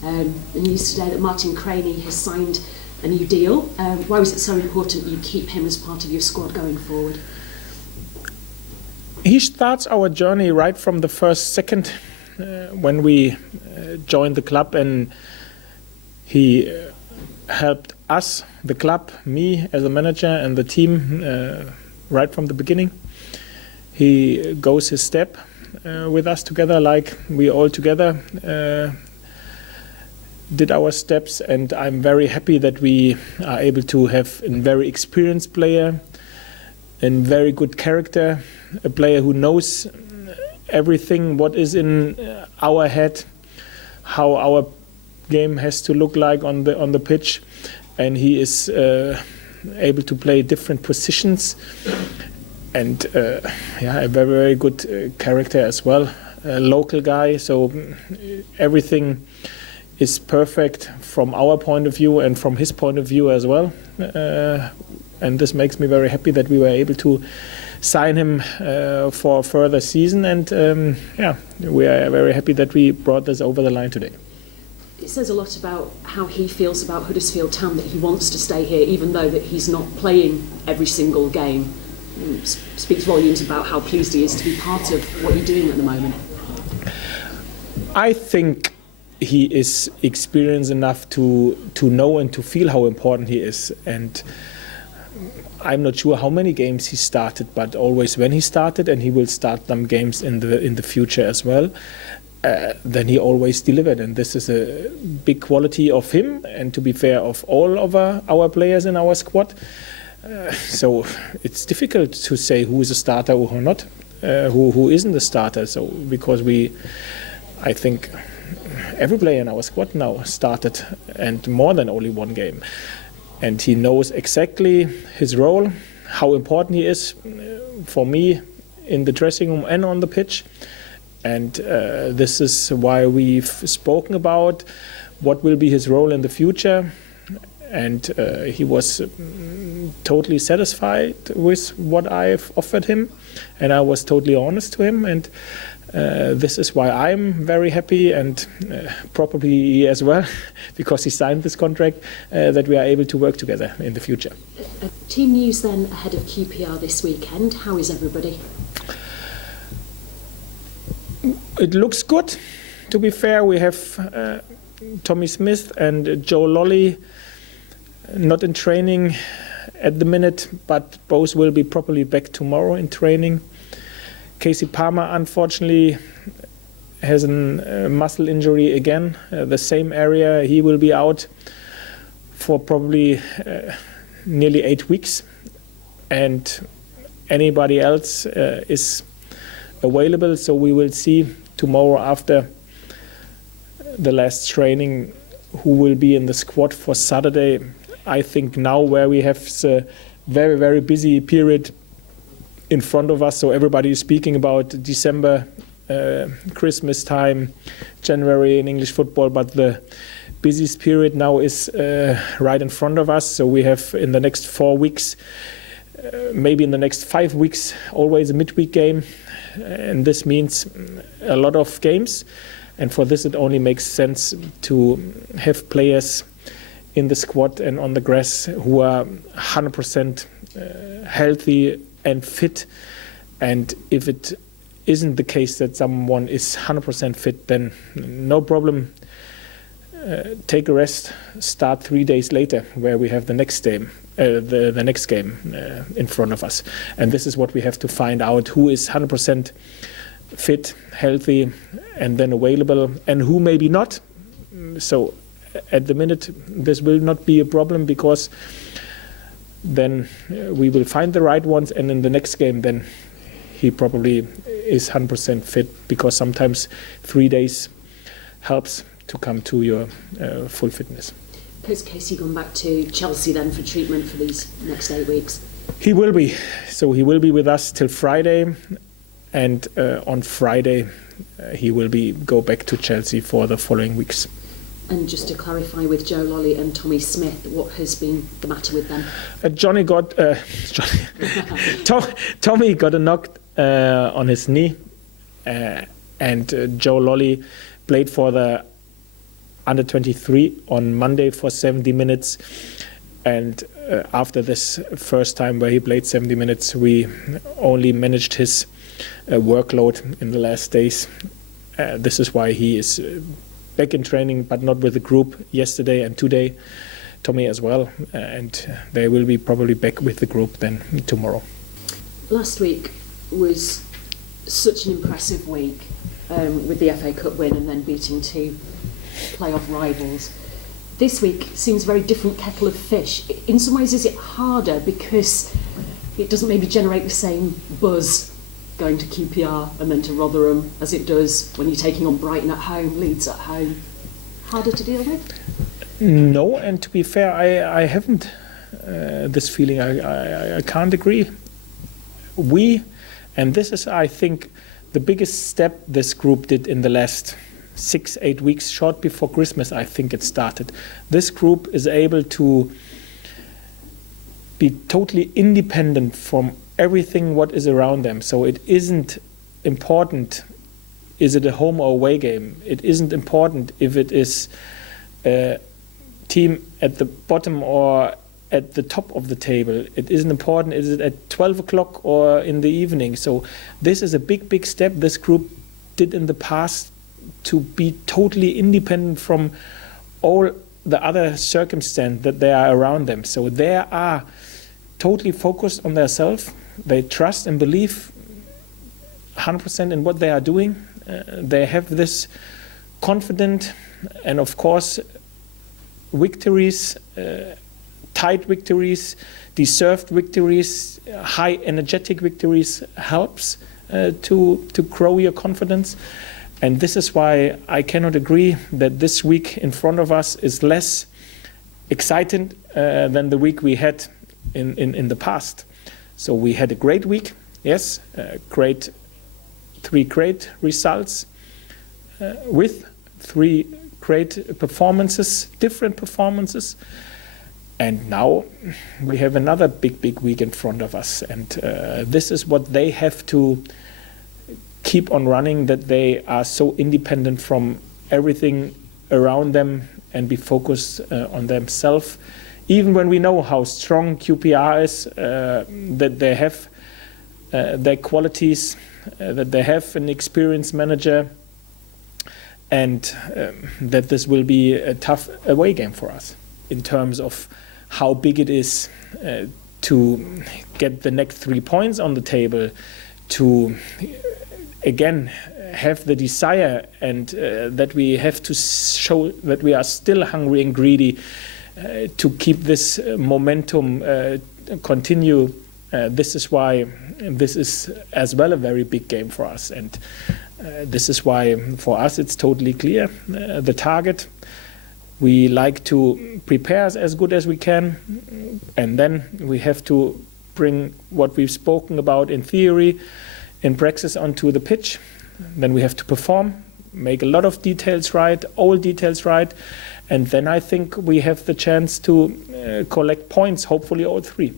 The news today that Martin Craney has signed a new deal. Why was it so important you keep him as part of your squad going forward? He starts our journey right from the first second when we joined the club, and he helped us, the club, me as a manager and the team right from the beginning. He goes his step with us together, like we all together did our steps, and I'm very happy that we are able to have a very experienced player, a very good character, a player who knows everything what is in our head, how our game has to look like on the pitch, and he is able to play different positions, and a very, very good character as well, a local guy, so everything is perfect from our point of view and from his point of view as well, and this makes me very happy that we were able to sign him for a further season, and we are very happy that we brought this over the line today. It says a lot about how he feels about Huddersfield Town, that he wants to stay here even though that he's not playing every single game. It speaks volumes about how pleased he is to be part of what you're doing at the moment. I think he is experienced enough to know and to feel how important he is, and I'm not sure how many games he started, but always when he started, and he will start some games in the future as well, then he always delivered, and this is a big quality of him, and to be fair, of all of our players in our squad. So it's difficult to say who is a starter or who not, who isn't a starter. So because I think every player in our squad now started, and more than only one game. And he knows exactly his role, how important he is for me in the dressing room and on the pitch. And this is why we've spoken about what will be his role in the future. And he was totally satisfied with what I've offered him. And I was totally honest to him. And this is why I'm very happy, and probably he as well, because he signed this contract, that we are able to work together in the future. Team news then ahead of QPR this weekend. How is everybody? It looks good. To be fair, we have Tommy Smith and Joe Lolly not in training at the minute, but both will be probably back tomorrow in training. Casey Palmer, unfortunately, has a muscle injury again, the same area. He will be out for probably nearly 8 weeks. And anybody else is available, so we will see tomorrow after the last training who will be in the squad for Saturday. I think now where we have a very, very busy period in front of us, so everybody is speaking about December, Christmas time, January in English football, but the busiest period now is right in front of us. So we have in the next 4 weeks, maybe in the next 5 weeks, always a midweek game, and this means a lot of games, and for this it only makes sense to have players in the squad and on the grass who are 100% healthy and fit. And if it isn't the case that someone is 100% fit, then no problem, take a rest, start 3 days later where we have the next game, the next game in front of us. And this is what we have to find out, who is 100% fit, healthy, and then available, and who maybe not. So at the minute this will not be a problem, because then we will find the right ones, and in the next game then he probably is 100% fit, because sometimes 3 days helps to come to your full fitness. Has Casey gone back to Chelsea then for treatment for these next 8 weeks? He will be. So he will be with us till Friday, and on Friday he will go back to Chelsea for the following weeks. And just to clarify with Joe Lolly and Tommy Smith, what has been the matter with them? Tommy got a knock on his knee, and Joe Lolly played for the under 23 on Monday for 70 minutes. And after this first time where he played 70 minutes, we only managed his workload in the last days. This is why he is back in training, but not with the group yesterday and today. Tommy as well, and they will be probably back with the group then tomorrow. Last week was such an impressive week with the FA Cup win and then beating two playoff rivals. This week seems a very different kettle of fish. In some ways, is it harder because it doesn't maybe generate the same buzz going to QPR and then to Rotherham as it does when you're taking on Brighton at home, Leeds at home? Harder to deal with? No, and to be fair, I haven't this feeling. I can't agree. And this is, I think, the biggest step this group did in the last 6-8 weeks, short before Christmas, I think it started. This group is able to be totally independent from everything what is around them. So it isn't important, is it a home or away game? It isn't important if it is a team at the bottom or at the top of the table. It isn't important, is it at 12 o'clock or in the evening? So this is a big step this group did in the past to be totally independent from all the other circumstances that they are around them. So they are totally focused on themselves. They trust and believe 100% in what they are doing. They have this confident and, of course, victories, tight victories, deserved victories, high energetic victories helps to grow your confidence. And this is why I cannot agree that this week in front of us is less exciting than the week we had in the past. So we had a great week, yes, three great results with three great performances, different performances. And now we have another big week in front of us. And this is what they have to keep on running, that they are so independent from everything around them and be focused on themselves. Even when we know how strong QPR is, that they have their qualities, that they have an experienced manager, and that this will be a tough away game for us in terms of how big it is to get the next 3 points on the table, to again have the desire and that we have to show that we are still hungry and greedy to keep this momentum continue. This is why this is as well a very big game for us, and this is why for us it's totally clear the target. We like to prepare as good as we can, and then we have to bring what we've spoken about in theory, in practice onto the pitch. Then we have to perform, make a lot of details right, all details right, and then I think we have the chance to collect points, hopefully all 3.